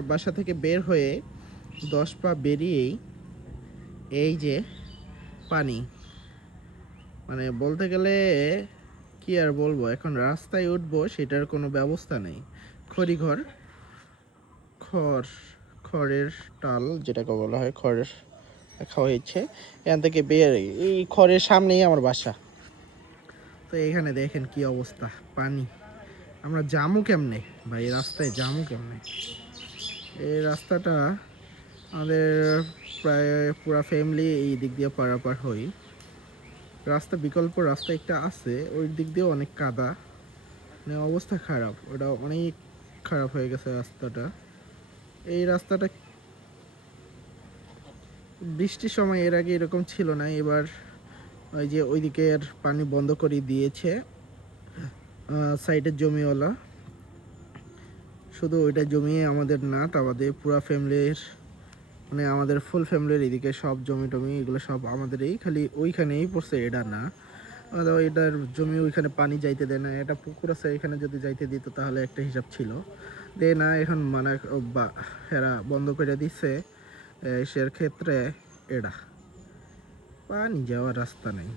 আমার বাসা থেকে বের হয়ে 10 পা বেরিয়েই এই যে পানি, মানে বলতে গেলে কি আর বলবো, এখন রাস্তায় উঠবো সেটার কোনো ব্যবস্থা নেই। খড়িঘর, খড়, খড়ের টাল যেটাকে বলা হয়, খড়ের খাওয়া হয়েছে। এখান থেকে বের, এই খড়ের সামনেই আমার বাসা। তো এখানে দেখেন কি অবস্থা, পানি। আমরা জামু কেমনে ভাই, রাস্তায় জামু কেমনে? এই রাস্তাটা আমাদের প্রায় পুরা ফ্যামিলি এই দিক দিয়ে পারাপার হই। রাস্তা বিকল্প রাস্তা একটা আছে, ওই দিক দিয়ে অনেক কাদা, মানে অবস্থা খারাপ, ওটা অনেক খারাপ হয়ে গেছে রাস্তাটা। এই রাস্তাটা বৃষ্টির সময় এর আগে এরকম ছিল না, এবার ওই যে ওইদিকের পানি বন্ধ করে দিয়েছে সাইডের জমিওয়ালা। শুধু ওইটা জমিয়ে আমাদের না, তা আমাদের পুরো ফ্যামিলির, মানে আমাদের ফুল ফ্যামিলির এদিকে সব জমি টমি এগুলো সব আমাদের, এই খালি ওইখানেই পড়ছে, এটা না। এটার জমি ওইখানে পানি যাইতে দেয় না, এটা পুকুর আছে এখানে, যদি যাইতে দিত তাহলে একটা হিসাব ছিল, দে না এখন মানে এরা বন্ধ করে দিচ্ছে। সের ক্ষেত্রে এটা পানি যাওয়ার রাস্তা নেই।